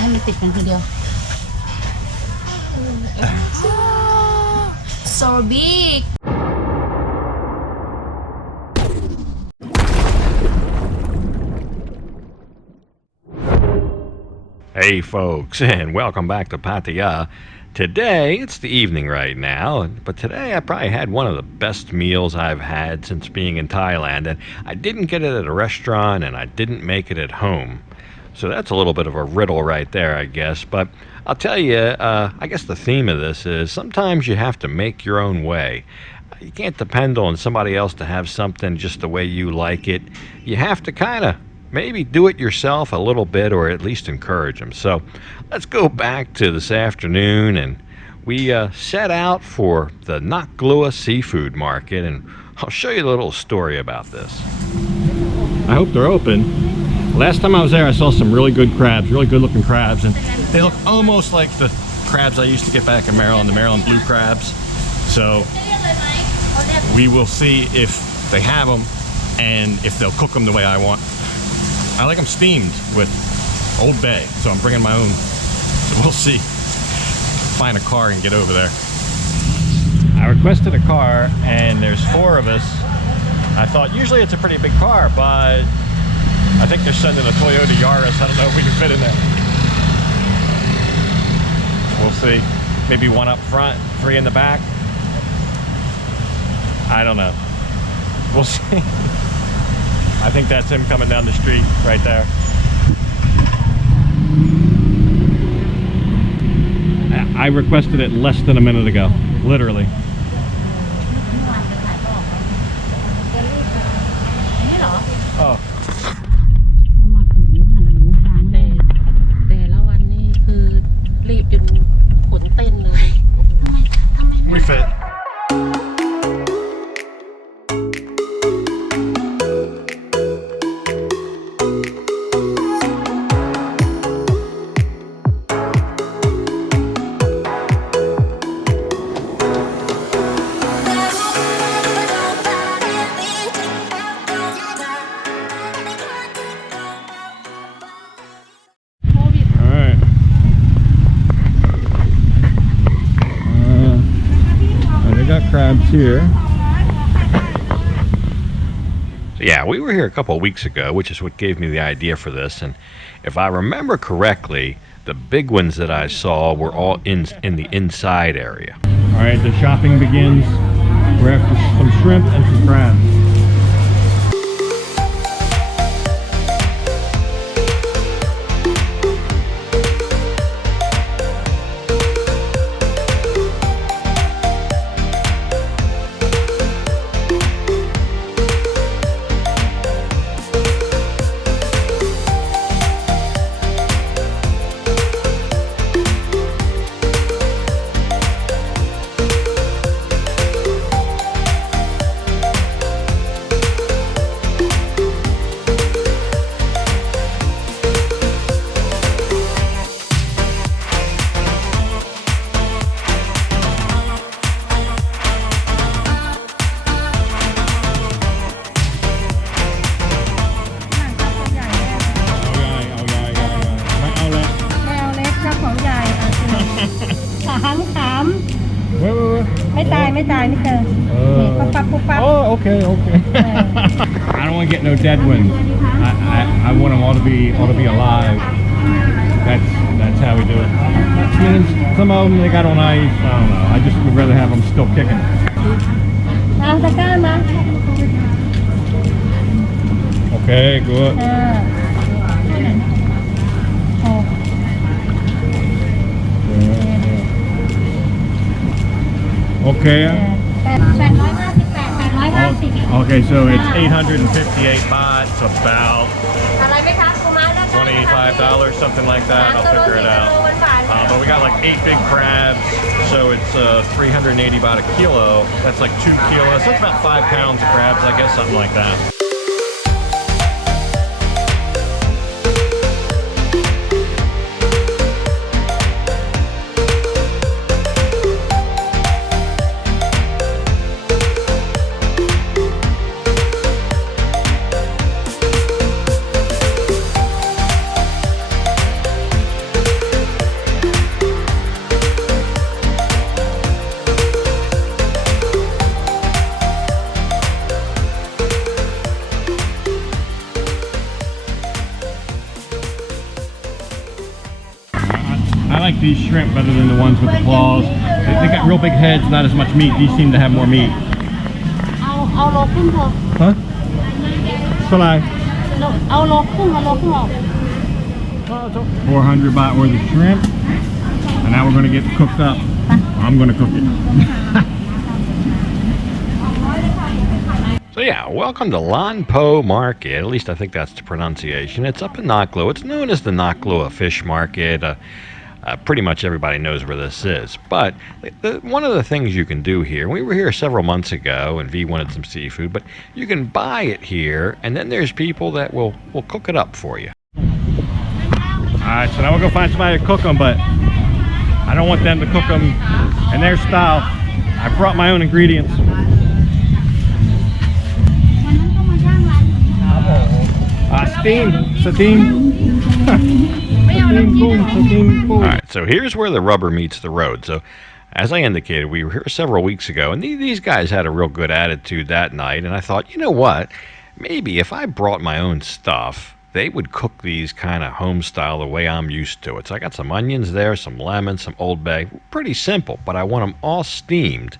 ให้มันติดกันทีเดียว so big Hey folks, and welcome back to Pattaya. Today, it's the evening right now, but today I probably had one of the best meals I've had since being in Thailand, and I didn't get it at a restaurant and I didn't make it at home. So that's a little bit of a riddle right there, I guess, but I'll tell you, I guess the theme of this is sometimes you have to make your own way. You can't depend on somebody else to have something just the way you like it. You have to kind of maybe do it yourself a little bit, or at least encourage them. So let's go back to this afternoon, and we set out for the Naklua Seafood Market, and I'll show you a little story about this. I hope they're open. Last time I was there, I saw some really good crabs, really good looking crabs, and they look almost like the crabs I used to get back in Maryland, the Maryland blue crabs. So we will see if they have them and if they'll cook them the way I want. I like them steamed with Old Bay, so I'm bringing my own. So we'll see. Find a car and get over there. I requested a car, and there's 4 of us. I thought usually it's a pretty big car, but I think they're sending a Toyota Yaris. I don't know if we can fit in there. We'll see. Maybe 1 up front, 3 in the back. I don't know. We'll see. I think that's him coming down the street right there. I requested it less than a minute ago, literally. Oh. แต่ละวันนี่คือรีบจนขนเต้นเลยทำไม We fit. Crabs here. So yeah, we were here a couple of weeks ago, which is what gave me the idea for this, and if I remember correctly, the big ones that I saw were all in the inside area. All right, the shopping begins. We're after some shrimp and some crabs. Oh, okay. I don't want to get no dead ones. I want them all to be alive. That's how we do it. Which means some of them they got on ice. I don't know. I just would rather have them still kicking. Okay, good. Okay. Okay, so it's 858 baht, it's about $25, something like that. I'll figure it out. But we got like 8 big crabs, so it's 380 baht a kilo. That's like 2 kilos. That's about 5 pounds of crabs, I guess, something like that. I like these shrimp better than the ones with the claws. They got real big heads, not as much meat. These seem to have more meat. Huh? เท่าไหร่ 400 baht worth of shrimp. And now we're going to get cooked up. I'm going to cook it. So yeah, welcome to Lan Po Market. At least I think that's the pronunciation. It's up in Nak Lua. It's known as the Nak Lua Fish Market. Pretty much everybody knows where this is. But one of the things you can do here, we were here several months ago and V wanted some seafood, but you can buy it here and then there's people that will cook it up for you. Alright, so now we're going to find somebody to cook them, but I don't want them to cook them in their style. I brought my own ingredients. Steam. All right, so here's where the rubber meets the road. So as I indicated, we were here several weeks ago, and these guys had a real good attitude that night, and I thought, you know what? Maybe if I brought my own stuff, they would cook these kind of home style the way I'm used to it. So I got some onions there, some lemon, some Old Bay. Pretty simple, but I want them all steamed.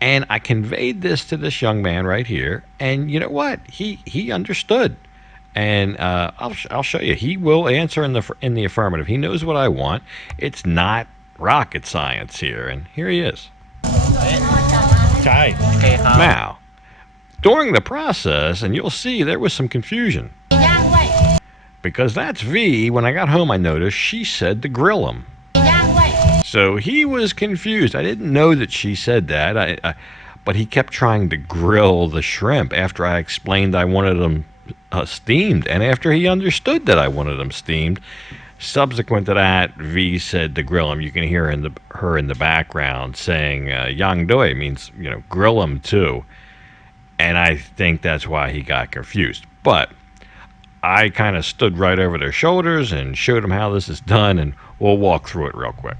And I conveyed this to this young man right here, and you know what? He understood. And I'll show you. He will answer in the affirmative. He knows what I want. It's not rocket science here, and here he is. Now, during the process, and you'll see there was some confusion. Because that's V, when I got home I noticed she said to grill him. So he was confused. I didn't know that she said that, but he kept trying to grill the shrimp after I explained I wanted them steamed, and after he understood that I wanted them steamed, subsequent to that, V said to grill him. You can hear her in the background saying "Yang Doi" means, you know, grill him too, and I think that's why he got confused. But I kind of stood right over their shoulders and showed him how this is done, and we'll walk through it real quick.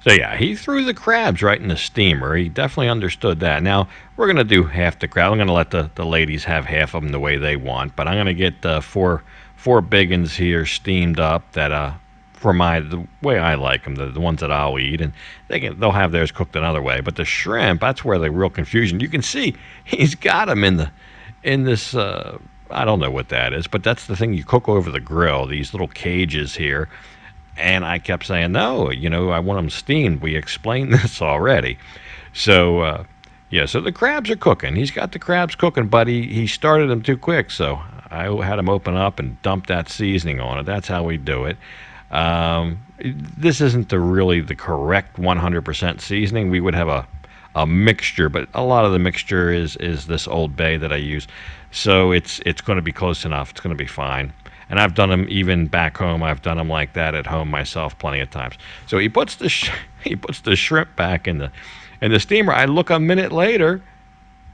So yeah, he threw the crabs right in the steamer. He definitely understood that. Now, we're going to do half the crab. I'm going to let the ladies have half of them the way they want, but I'm going to get four big ones here steamed up that for the way I like them, the ones that I'll eat, and they'll have theirs cooked another way. But the shrimp, that's where the real confusion. You can see he's got them in this I don't know what that is, but that's the thing you cook over the grill, these little cages here. And I kept saying, no, you know, I want them steamed. We explained this already. So, yeah, so the crabs are cooking. He's got the crabs cooking, but he started them too quick. So I had him open up and dump that seasoning on it. That's how we do it. This isn't really the correct 100% seasoning. We would have a mixture, but a lot of the mixture is this Old Bay that I use. So it's going to be close enough. It's going to be fine. And I've done them even back home. I've done them like that at home myself plenty of times. So he puts the shrimp back in the steamer. I look a minute later,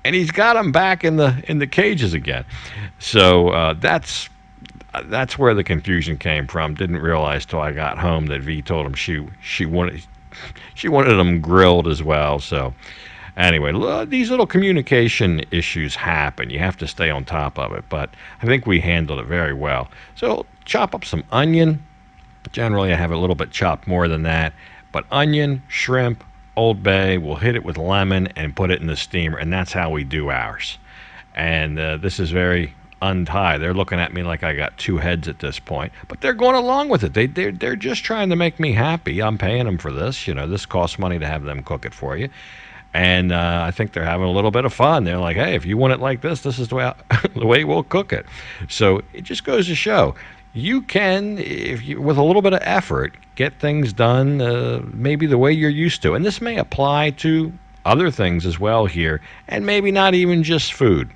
and he's got them back in the cages again. So that's where the confusion came from. Didn't realize till I got home that V told him she wanted them grilled as well. So anyway, these little communication issues happen. You have to stay on top of it, but I think we handled it very well. So chop up some onion. Generally, I have a little bit chopped more than that, but onion, shrimp, Old Bay, we'll hit it with lemon and put it in the steamer, and that's how we do ours. And this is very untied. They're looking at me like I got two heads at this point, but they're going along with it. They're just trying to make me happy. I'm paying them for this. You know, this costs money to have them cook it for you. And I think they're having a little bit of fun. They're like, hey, if you want it like this, this is the way we'll cook it. So it just goes to show you can, with a little bit of effort, get things done maybe the way you're used to. And this may apply to other things as well here, and maybe not even just food.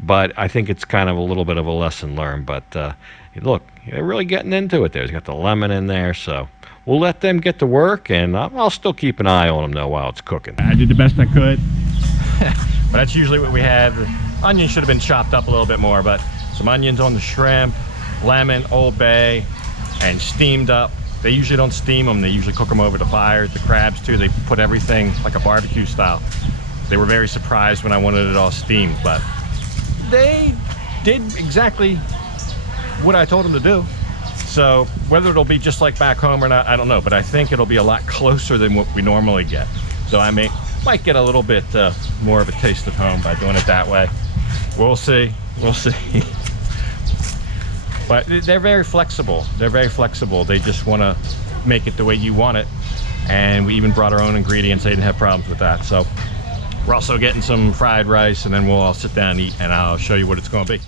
But I think it's kind of a little bit of a lesson learned. But look, they're really getting into it there. He's got the lemon in there, so we'll let them get to work, and I'll still keep an eye on them, though, while it's cooking. I did the best I could. But that's usually what we have. The onion should have been chopped up a little bit more, but some onions on the shrimp, lemon, Old Bay, and steamed up. They usually don't steam them. They usually cook them over the fire. The crabs, too, they put everything like a barbecue style. They were very surprised when I wanted it all steamed, but they did exactly what I told them to do. So whether it'll be just like back home or not, I don't know, but I think it'll be a lot closer than what we normally get. So I might get a little bit more of a taste of home by doing it that way. We'll see. But they're very flexible. They just want to make it the way you want it. And we even brought our own ingredients. They didn't have problems with that. So we're also getting some fried rice, and then we'll all sit down and eat, and I'll show you what it's going to be.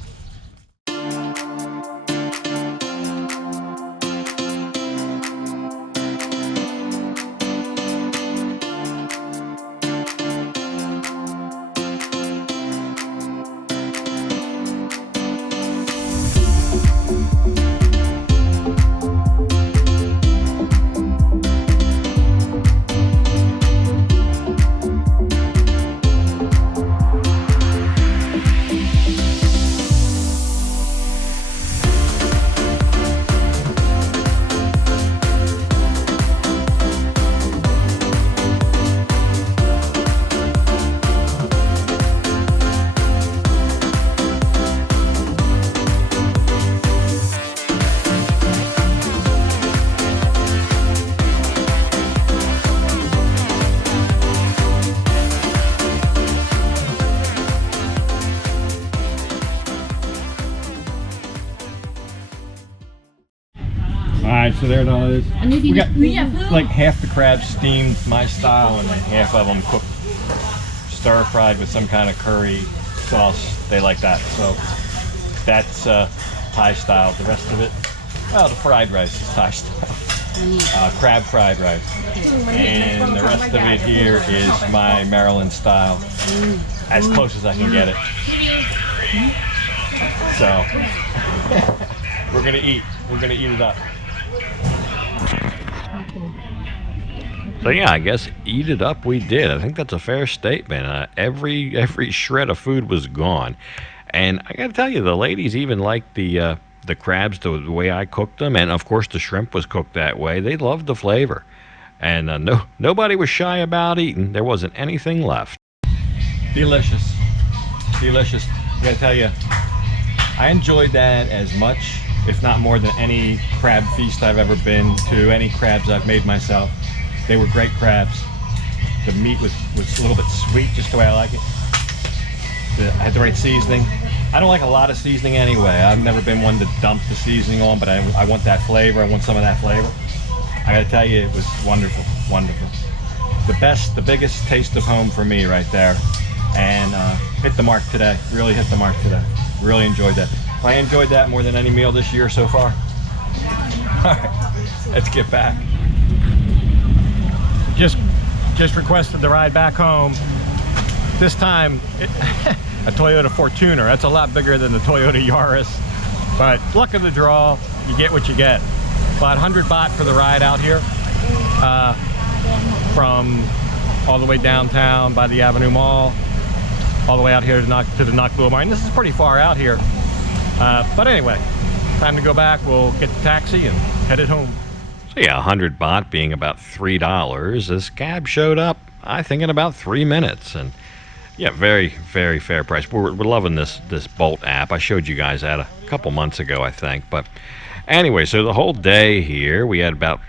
Alright, so there it all is. We got like half the crabs steamed my style, and then half of them cooked, stir fried with some kind of curry sauce. They like that. So that's Thai style. The rest of it, well, the fried rice is Thai style. Crab fried rice. And the rest of it here is my Maryland style. As close as I can get it. So we're gonna eat. We're gonna eat it up. So yeah, I guess eat it up we did. I think that's a fair statement. Every shred of food was gone. And I gotta tell you, the ladies even liked the crabs the way I cooked them, and of course the shrimp was cooked that way. They loved the flavor. And nobody was shy about eating. There wasn't anything left. Delicious. Delicious. I gotta tell you, I enjoyed that as much, if not more, than any crab feast I've ever been to, any crabs I've made myself. They were great crabs. The meat was a little bit sweet, just the way I like it. I had the right seasoning. I don't like a lot of seasoning anyway. I've never been one to dump the seasoning on, but I want that flavor. I want some of that flavor. I gotta tell you, it was wonderful, wonderful. The biggest taste of home for me right there. And hit the mark today. Really hit the mark today. Really enjoyed that. I enjoyed that more than any meal this year so far. All right, let's get back. Just requested the ride back home. This time, a Toyota Fortuner. That's a lot bigger than the Toyota Yaris. But luck of the draw, you get what you get. About 100 baht for the ride out here. From all the way downtown by the Avenue Mall, all the way out here to the Nak Lua Mine. This is pretty far out here. But anyway, time to go back. We'll get the taxi and head it home. So yeah, 100 baht being about $3. This cab showed up, I think, in about 3 minutes. And yeah, very, very fair price. We're loving this Bolt app. I showed you guys that a couple months ago, I think. But anyway, so the whole day here, we had about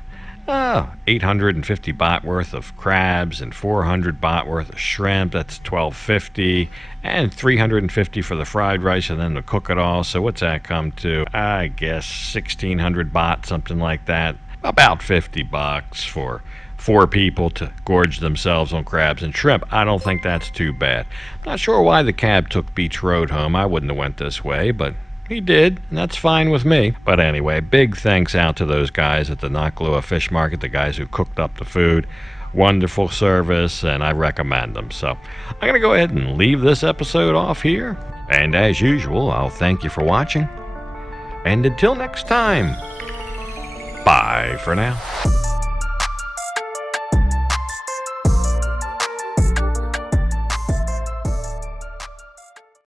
850 baht worth of crabs and 400 baht worth of shrimp. That's 1250, and 350 for the fried rice, and then to cook it all. So what's that come to? I guess 1600 baht, something like that. About 50 bucks for 4 people to gorge themselves on crabs and shrimp. I don't think that's too bad. Not sure why the cab took Beach Road home. I wouldn't have went this way, but he did, and that's fine with me. But anyway, big thanks out to those guys at the Nak Lua Fish Market, the guys who cooked up the food. Wonderful service, and I recommend them. So I'm going to go ahead and leave this episode off here. And as usual, I'll thank you for watching. And until next time, bye for now.